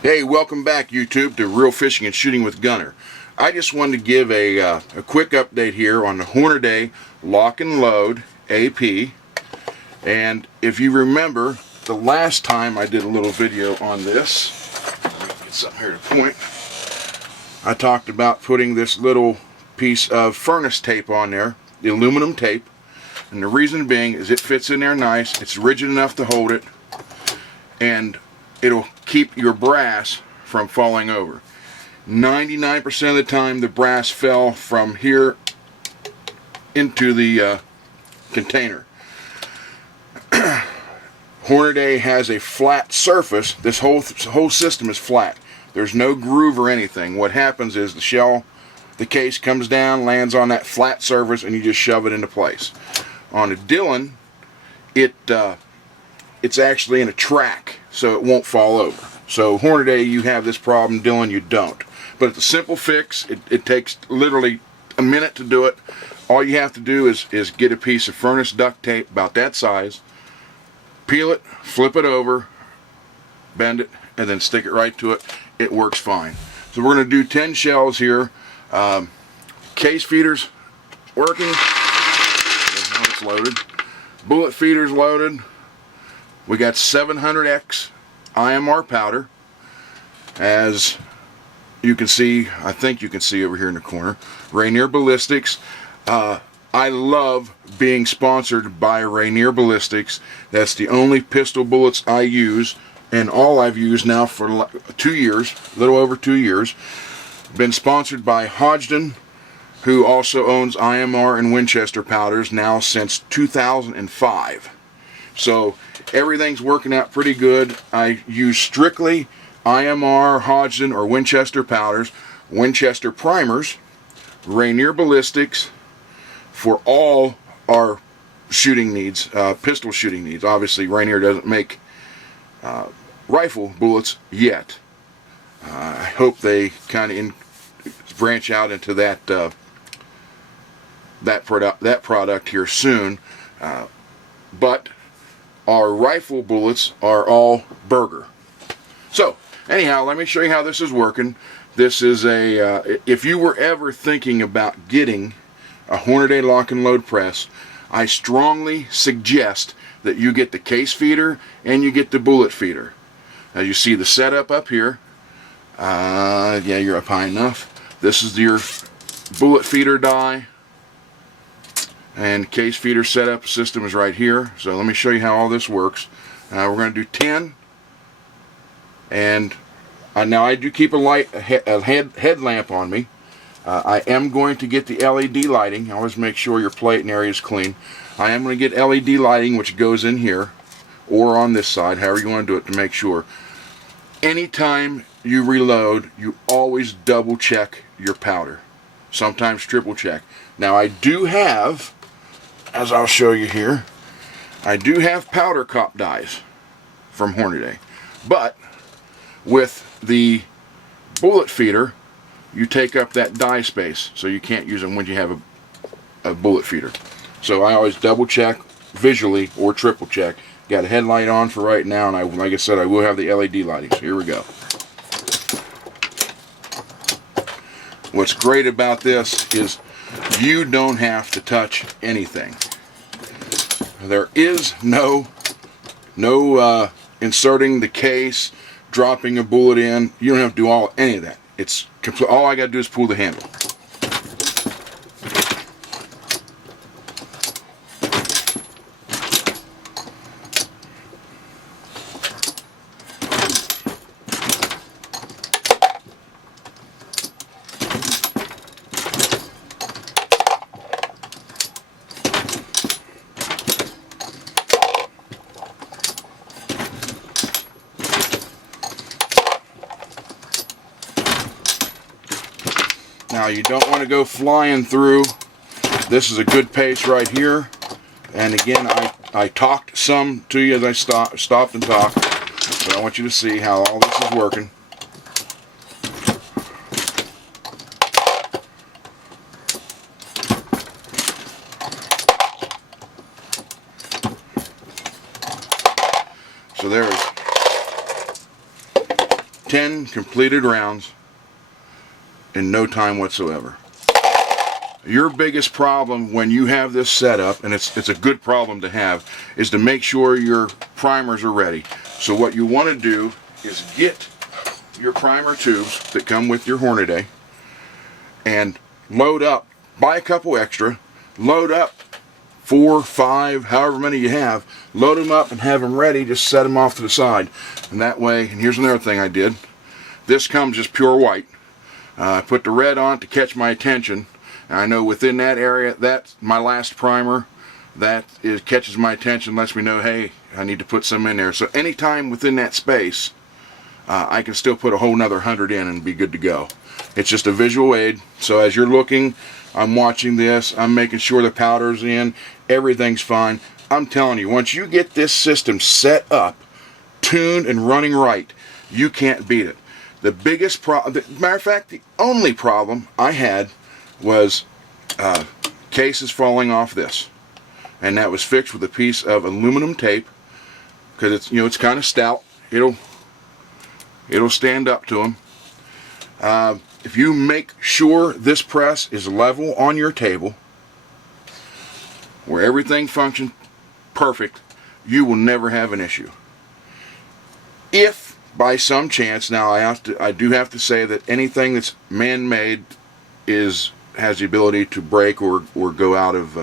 Hey, welcome back YouTube to Real Fishing and Shooting with Gunner. I just wanted to give a quick update here on the Hornady Lock and Load AP. And if you remember, the last time I did a little video on this, let me get something here to point, I talked about putting this little piece of furnace tape on there, the aluminum tape. And the reason being is it fits in there nice, it's rigid enough to hold it, and it'll keep your brass from falling over. 99% of the time the brass fell from here into the container. Hornady has a flat surface. This whole system is flat. There's no groove or anything. What happens is the case comes down, lands on that flat surface, and you just shove it into place. On a Dillon, it's actually in a track, so it won't fall over. So Hornady, you have this problem. Dillon, you don't. But it's a simple fix. It takes literally a minute to do it. All you have to do is get a piece of furnace duct tape about that size, peel it, flip it over, bend it, and then stick it right to it. It works fine. So we're going to do 10 shells here. Case feeders working. It's loaded. Bullet feeders loaded. We got 700X IMR powder, as you can see, I think you can see over here in the corner. Rainier Ballistics. I love being sponsored by Rainier Ballistics. That's the only pistol bullets I use, and all I've used now for 2 years, a little over 2 years. Been sponsored by Hodgdon, who also owns IMR and Winchester powders now since 2005. So everything's working out pretty good. I use strictly IMR, Hodgdon, or Winchester powders, Winchester primers, Rainier Ballistics for all our shooting needs, pistol shooting needs. Obviously, Rainier doesn't make rifle bullets yet. I hope they kind of branch out into that product here soon. But our rifle bullets are all Berger. So anyhow, let me show you how this is working. This is if you were ever thinking about getting a Hornady lock and load press, I strongly suggest that you get the case feeder and you get the bullet feeder. As you see the setup up here, yeah, you're up high enough. This is your bullet feeder die, and case feeder setup system is right here. So let me show you how all this works. We're going to do 10, and now I do keep a headlamp on me. I am going to get the LED lighting. Always make sure your plate and area is clean. I am going to get LED lighting, which goes in here or on this side, however you want to do it, to make sure. Anytime you reload, you always double check your powder, sometimes triple check. Now I do have, as I'll show you here, I do have powder cop dies from Hornady, but with the bullet feeder you take up that die space, so you can't use them when you have a bullet feeder. So I always double check visually or triple check. Got a headlight on for right now, and like I said, I will have the LED lighting. So here we go. What's great about this is you don't have to touch anything. There is no inserting the case, dropping a bullet in. You don't have to do any of that. It's complete. All I got to do is pull the handle. Now you don't want to go flying through. This is a good pace right here. And again, I talked some to you as I stopped and talked, but I want you to see how all this is working. So there's 10 completed rounds in no time whatsoever. Your biggest problem when you have this set up, and it's a good problem to have, is to make sure your primers are ready. So what you want to do is get your primer tubes that come with your Hornady and load up, buy a couple extra, load up 4, 5, however many you have, load them up and have them ready, just set them off to the side. And that way, and here's another thing I did, this comes just pure white. I put the red on to catch my attention. And I know within that area, that's my last primer, that catches my attention, lets me know, hey, I need to put some in there. So anytime within that space, I can still put a whole nother 100 in and be good to go. It's just a visual aid. So as you're looking, I'm watching this, I'm making sure the powder's in, everything's fine. I'm telling you, once you get this system set up, tuned and running right, you can't beat it. The biggest problem, matter of fact, the only problem I had was cases falling off this, and that was fixed with a piece of aluminum tape, because it's, you know, it's kind of stout. It'll stand up to them. If you make sure this press is level on your table, where everything functions perfect, you will never have an issue. If by some chance, now I do have to say that anything that's man-made has the ability to break or go out of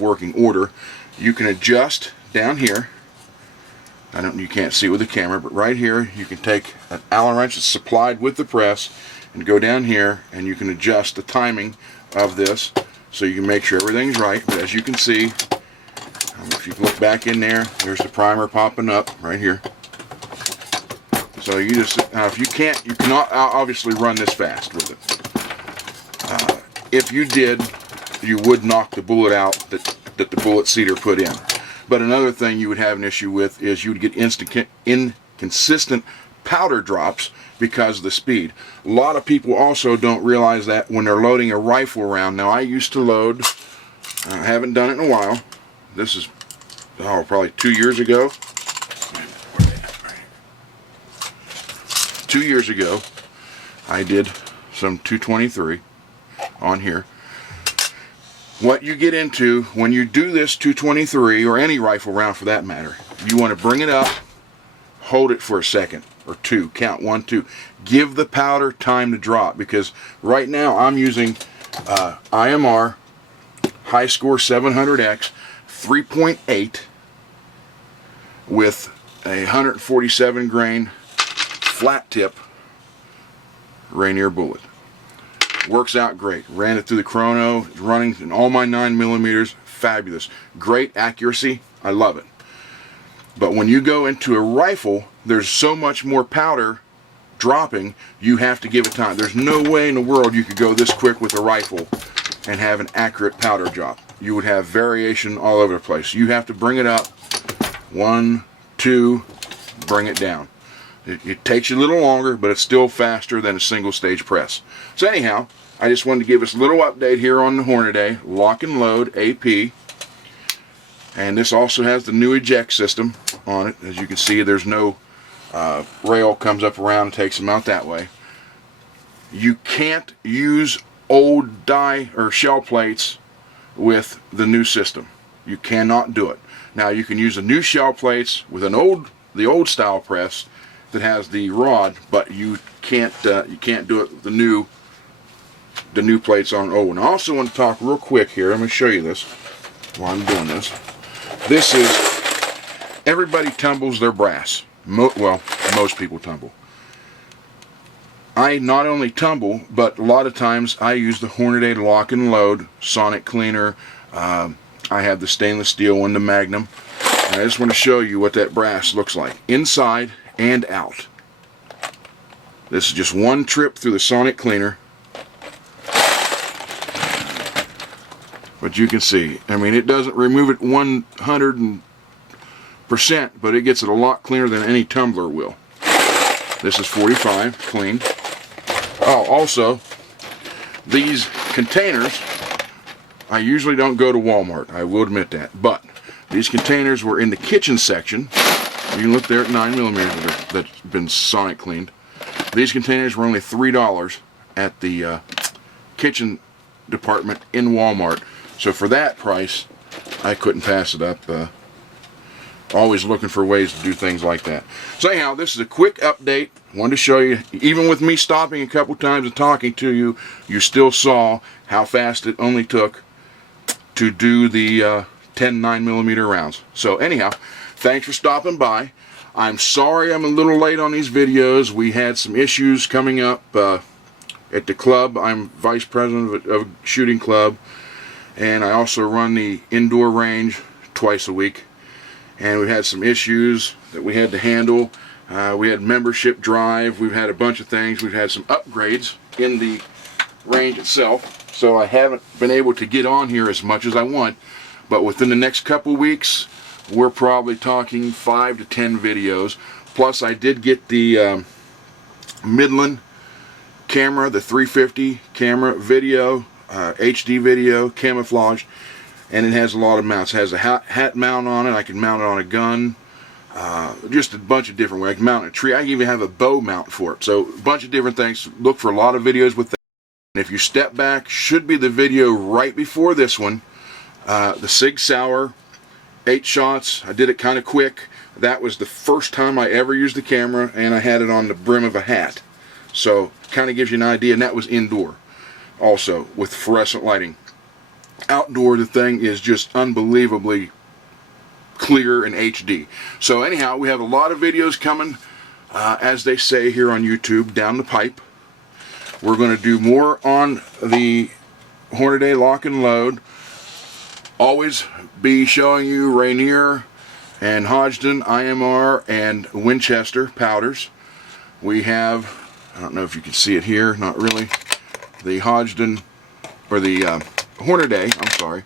working order. You can adjust down here. You can't see it with the camera, but right here you can take an Allen wrench that's supplied with the press and go down here, and you can adjust the timing of this so you can make sure everything's right. But as you can see, if you look back in there, there's the primer popping up right here. So you just, if you can't, you cannot obviously run this fast with it. If you did, you would knock the bullet out that the bullet seeder put in. But another thing you would have an issue with is you would get inconsistent powder drops because of the speed. A lot of people also don't realize that when they're loading a rifle round. Now I used to load, I haven't done it in a while. This is probably 2 years ago. 2 years ago, I did some 223 on here. What you get into when you do this 223, or any rifle round for that matter, you want to bring it up, hold it for a second or two, count 1, 2. Give the powder time to drop, because right now I'm using IMR High Score 700X 3.8 with a 147 grain flat tip Rainier bullet. Works out great. Ran it through the chrono, it's running in all my 9mm, fabulous. Great accuracy, I love it. But when you go into a rifle, there's so much more powder dropping, you have to give it time. There's no way in the world you could go this quick with a rifle and have an accurate powder drop. You would have variation all over the place. You have to bring it up, 1, 2, bring it down. It takes you a little longer, but it's still faster than a single stage press. So anyhow, I just wanted to give us a little update here on the Hornady Lock and Load AP. And this also has the new eject system on it. As you can see, there's no rail comes up around and takes them out that way. You can't use old die or shell plates with the new system. You cannot do it. Now you can use the new shell plates with the old style press that has the rod, but you can't do it with the new plates on old. And I also want to talk real quick here. I'm going to show you this while I'm doing this. This is, everybody tumbles their brass. Well, most people tumble. I not only tumble, but a lot of times I use the Hornady Lock and Load Sonic Cleaner. I have the stainless steel one, the Magnum. And I just want to show you what that brass looks like, inside and out. This is just one trip through the Sonic Cleaner. But you can see, I mean, it doesn't remove it 100%, but it gets it a lot cleaner than any tumbler will. This is 45, clean. Oh, also, these containers, I usually don't go to Walmart, I will admit that, but these containers were in the kitchen section You can look there at 9mm that's been sonic cleaned. These containers were only $3 at the kitchen department in Walmart. So for that price, I couldn't pass it up. Always looking for ways to do things like that. So anyhow, this is a quick update. Wanted to show you, even with me stopping a couple times and talking to you, you still saw how fast it only took to do the 10 9mm rounds. So anyhow, thanks for stopping by. I'm sorry I'm a little late on these videos. We had some issues coming up at the club. I'm vice president of a shooting club, and I also run the indoor range twice a week. And we had some issues that we had to handle. We had membership drive. We've had a bunch of things. We've had some upgrades in the range itself. So I haven't been able to get on here as much as I want. But within the next couple weeks, we're probably talking 5 to 10 videos. Plus, I did get the Midland camera, the 350 camera video, HD video, camouflage. And it has a lot of mounts. It has a hat mount on it. I can mount it on a gun. Just a bunch of different ways. I can mount a tree. I even have a bow mount for it. So a bunch of different things. Look for a lot of videos with that. And if you step back, should be the video right before this one. The Sig Sauer 8 shots. I did it kind of quick. That was the first time I ever used the camera, and I had it on the brim of a hat. So kind of gives you an idea. And that was indoor also with fluorescent lighting. Outdoor, the thing is just unbelievably clear and HD. So anyhow, we have a lot of videos coming, as they say here on YouTube, down the pipe. We're going to do more on the Hornady lock and load. Always be showing you Rainier and Hodgdon IMR and Winchester powders. We have, I don't know if you can see it here, not really, the Hodgdon, or the Hornady, I'm sorry,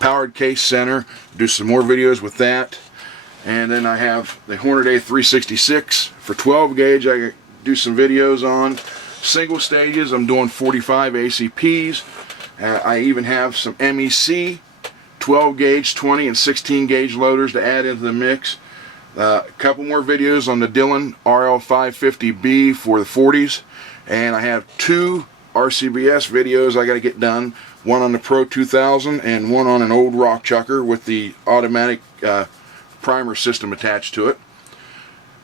powered case center. Do some more videos with that. And then I have the Hornady 366 for 12 gauge. I do some videos on single stages. I'm doing 45 ACPs. I even have some MEC 12 gauge, 20 and 16 gauge loaders to add into the mix. A couple more videos on the Dillon RL550B for the 40s. And I have 2 RCBS videos I got to get done. One on the Pro 2000 and one on an old rock chucker with the automatic primer system attached to it.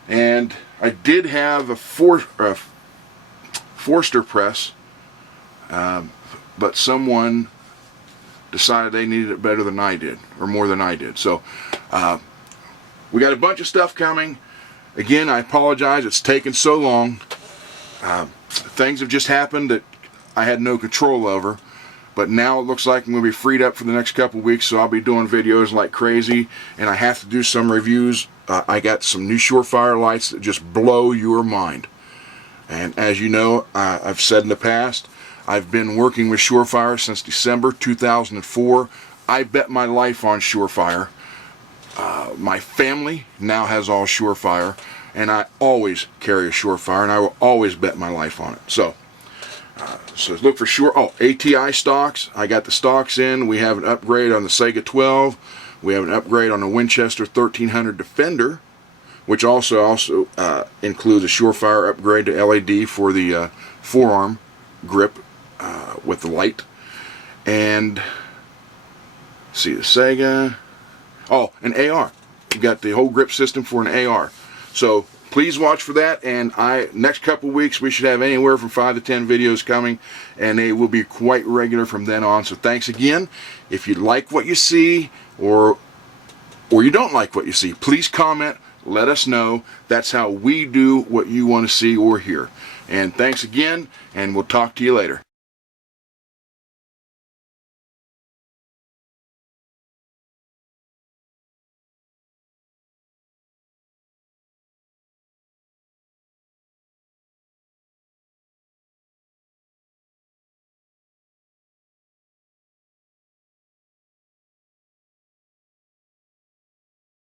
And I did have a Forster press, but someone decided they needed it better than I did, or more than I did. So we got a bunch of stuff coming. Again, I apologize it's taken so long. Things have just happened that I had no control over. But now it looks like I'm going to be freed up for the next couple weeks, so I'll be doing videos like crazy, and I have to do some reviews. I got some new Surefire lights that just blow your mind. And as you know, I've said in the past, I've been working with Surefire since December 2004. I bet my life on Surefire. My family now has all Surefire, and I always carry a Surefire, and I will always bet my life on it. So look for sure. Oh, ATI stocks. I got the stocks in. We have an upgrade on the Sega 12. We have an upgrade on the Winchester 1300 Defender, which also includes a Surefire upgrade to LED for the forearm grip with the light. And see the Sega. Oh, an AR. You got the whole grip system for an AR. So please watch for that, and next couple weeks we should have anywhere from 5 to 10 videos coming, and they will be quite regular from then on. So thanks again. If you like what you see, or you don't like what you see, please comment, let us know. That's how we do what you want to see or hear. And thanks again, and we'll talk to you later.